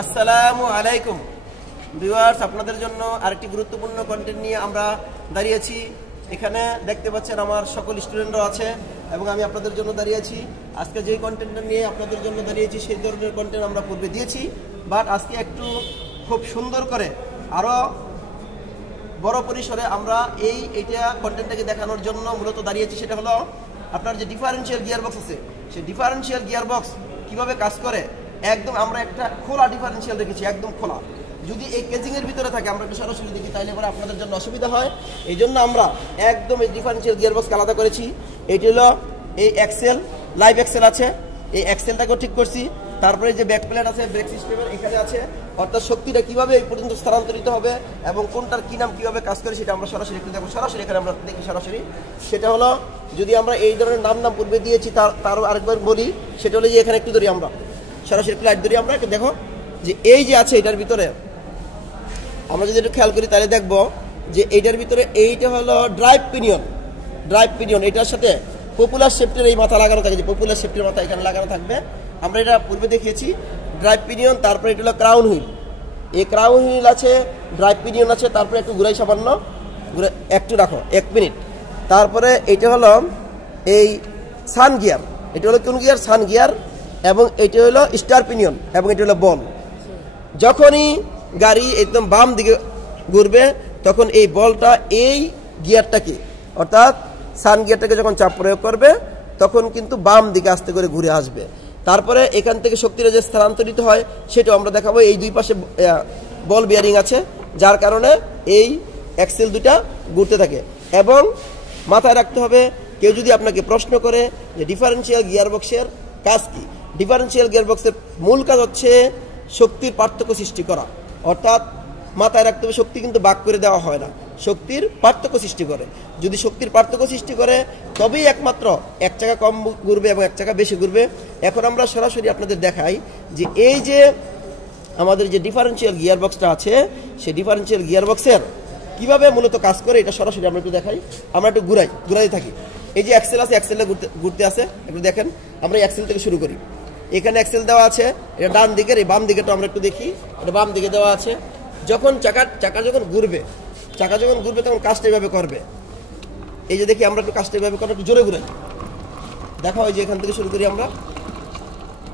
আসসালামু আলাইকুম ভিউয়ার্স, আপনাদের জন্য আরেকটি গুরুত্বপূর্ণ কন্টেন্ট নিয়ে আমরা দাঁড়িয়েছি। এখানে দেখতে পাচ্ছেন আমার সকল স্টুডেন্টরা আছে এবং আমি আপনাদের জন্য দাঁড়িয়েছি। আজকে যে কন্টেন্টটা নিয়ে আপনাদের জন্য দাঁড়িয়েছি সেই ধরনের কন্টেন্ট আমরা পূর্বে দিয়েছি, বাট আজকে একটু খুব সুন্দর করে আরও বড় পরিসরে আমরা এইটা কন্টেন্টটাকে দেখানোর জন্য মূলত দাঁড়িয়েছি। সেটা হলো আপনার যে ডিফারেন্সিয়াল গিয়ারবক্স আছে, সেই ডিফারেন্সিয়াল গিয়ারবক্স কীভাবে কাজ করে। একদম আমরা একটা খোলা ডিফারেন্সিয়াল রেখেছি, একদম খোলা। যদি এই কেজিংয়ের ভিতরে থাকে আমরা একটু সরাসরি দেখি, তাইলে পরে আপনাদের জন্য অসুবিধা হয়। এই জন্য আমরা একদম এই ডিফারেন্সিয়াল গিয়ারবক্সকে আলাদা করেছি। এটি হলো এই এক্সেল, লাইভ এক্সেল আছে, এই এক্সেলটাকেও ঠিক করছি। তারপরে যে ব্যাক প্লেট আছে ব্রেক সিস্টেমের এখানে আছে, অর্থাৎ শক্তিটা কীভাবে এই পর্যন্ত স্থানান্তরিত হবে এবং কোনটার কী নাম কীভাবে কাজ করে সেটা আমরা সরাসরি একটু দেখবো। সরাসরি এখানে আমরা দেখি সরাসরি। সেটা হলো যদি আমরা এই ধরনের নাম পূর্বে দিয়েছি তারও আরেকবার বলি। সেটা হলো যে এখানে একটু ধরি আমরা সরাসরি একটু লাইট ধরি আমরা একটু দেখো যে এই যে আছে এটার ভিতরে আমরা যদি একটু খেয়াল করি তাহলে দেখবো যে এইটার ভিতরে এইটা হলো ড্রাইভ পিনিয়ন। এটার সাথে পপুলার শেফটের এই মাথা লাগানো থাকে, যে পপুলার শেফটের মাথা এখানে লাগানো থাকবে। আমরা এটা পূর্বে দেখিয়েছি ড্রাইভ পিনিয়ন। তারপরে এটা হলো ক্রাউন হুইল, এই ক্রাউন হুইল আছে, ড্রাইভ পিনিয়ন আছে। তারপরে একটু ঘুরাই সামান্য, ঘুরে একটু রাখো 1 মিনিট। তারপরে এটা হলো এই সান গিয়ার, এটা হলো কোন গিয়ার? সান গিয়ার। এবং এটা হলো স্টার পিনিয়ন এবং এটা হলো বল। যখনই গাড়ি একদম বাম দিকে ঘুরবে তখন এই বলটা এই গিয়ারটাকে অর্থাৎ সান গিয়ারটাকে যখন চাপ প্রয়োগ করবে তখন কিন্তু বাম দিকে আস্তে করে ঘুরে আসবে। তারপরে এখান থেকে শক্তিটা যে স্থানান্তরিত হয় সেটাও আমরা দেখাবো। এই দুই পাশে বল বিয়ারিং আছে, যার কারণে এই এক্সেল দুটা ঘুরতে থাকে। এবং মাথায় রাখতে হবে, কেউ যদি আপনাকে প্রশ্ন করে যে ডিফারেন্সিয়াল গিয়ারবক্সের কাজ কী, ডিফারেন্সিয়াল গিয়ারবক্সের মূল কাজ হচ্ছে শক্তির পার্থক্য সৃষ্টি করা। অর্থাৎ মাথায় রাখতে হবে শক্তি কিন্তু ভাগ করে দেওয়া হয় না, শক্তির পার্থক্য সৃষ্টি করে। যদি শক্তির পার্থক্য সৃষ্টি করে তবেই একমাত্র এক চাকা কম ঘুরবে এবং এক চাকা বেশি ঘুরবে। এখন আমরা সরাসরি আপনাদের দেখাই যে এই যে আমাদের যে ডিফারেন্সিয়াল গিয়ারবক্সটা আছে সেই ডিফারেন্সিয়াল গিয়ারবক্সের কীভাবে মূলত কাজ করে এটা সরাসরি আমরা একটু দেখাই। আমরা একটু ঘুরাই থাকি। এই যে এক্সেল আছে, এক্সেলটা ঘুরতে আছে, একটু দেখেন। আমরা এক্সেল থেকে শুরু করি। এখানে এক্সেল দেওয়া আছে, এটা ডান দিকের, এই বাম দিকেটা আমরা একটু দেখি। এটা বাম দিকে দেওয়া আছে। যখন চাকা যখন ঘুরবে তখন কাজটা এইভাবে করবে। এই যে দেখি আমরা একটু কাজটা এইভাবে করবো, একটু জোরে ঘুরাই দেখো। এই যে এখান থেকে শুরু করি আমরা,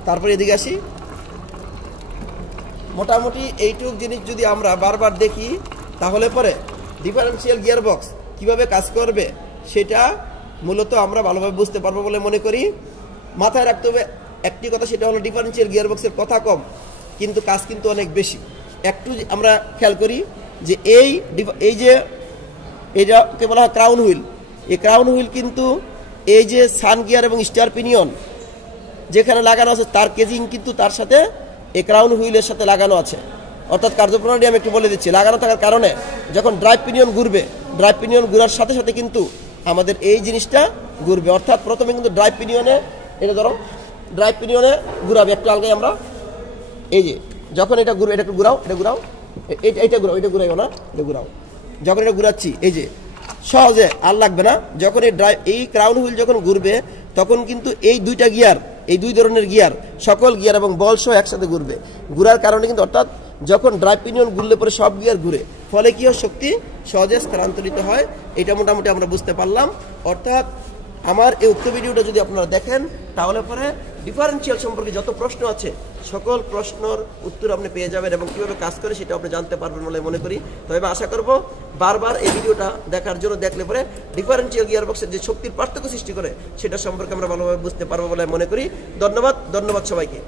তারপরে এদিকে আসি। মোটামুটি এইটুক জিনিস যদি আমরা বারবার দেখি তাহলে পরে ডিফারেন্সিয়াল গিয়ারবক্স কিভাবে কাজ করবে সেটা মূলত আমরা ভালোভাবে বুঝতে পারবো বলে মনে করি। মাথায় রাখতে হবে একটি কথা, সেটা হলো ডিফারেন্সিয়াল গিয়ারবক্সের কথা কম কিন্তু কাজ কিন্তু অনেক বেশি। একটু আমরা খেয়াল করি যে এই যে এটাকে বলা হয় ক্রাউন হুইল। এই ক্রাউন হুইল কিন্তু এই যে সান গিয়ার এবং স্টার পিনিয়ন যেখানে লাগানো আছে তার কেজিং কিন্তু তার সাথে এই ক্রাউন হুইলের সাথে লাগানো আছে। অর্থাৎ কার্যপ্রণালী আমি একটু বলে দিচ্ছি। লাগানো থাকার কারণে যখন ড্রাইভ পিনিয়ন ঘুরবে, ড্রাইভ পিনিয়ন ঘুরার সাথে সাথে কিন্তু আমাদের এই জিনিসটা ঘুরবে। অর্থাৎ প্রথমে কিন্তু ড্রাইভ পিনিয়নে, এটা ধরো ড্রাইভ পিনিয়নে ঘুরাবে একটু আলগাই আমরা। এই যে যখন এটা ঘুরবে, এটা একটু ঘুরাও, এটা ঘুরাইও না, এটা ঘুরাও। যখন এটা ঘুরাচ্ছি এই যে সহজে আর লাগবে না। যখন এই ক্রাউন হুইল যখন ঘুরবে তখন কিন্তু এই দুইটা গিয়ার, এই দুই ধরনের গিয়ার, সকল গিয়ার এবং বল সহ একসাথে ঘুরবে। ঘুরার কারণে কিন্তু অর্থাৎ যখন ড্রাইভ পিনিয়ন ঘুরলে পরে সব গিয়ার ঘুরে, ফলে কি হয় শক্তি সহজে স্থানান্তরিত হয়। এটা মোটামুটি আমরা বুঝতে পারলাম। অর্থাৎ আমার এই উক্ত ভিডিওটা যদি আপনারা দেখেন তাহলে পরে ডিফারেন্সিয়াল সম্পর্কে যত প্রশ্ন আছে সকল প্রশ্নের উত্তর আপনি পেয়ে যাবেন এবং কীভাবে কাজ করে সেটা আপনি জানতে পারবেন বলে মনে করি। তবে আশা করব বারবার এই ভিডিওটা দেখার জন্য দেখলে পরে ডিফারেন্সিয়াল গিয়ারবক্সের যে শক্তির পার্থক্য সৃষ্টি করে সেটা সম্পর্কে আমরা ভালোভাবে বুঝতে পারবো বলে মনে করি। ধন্যবাদ সবাইকে।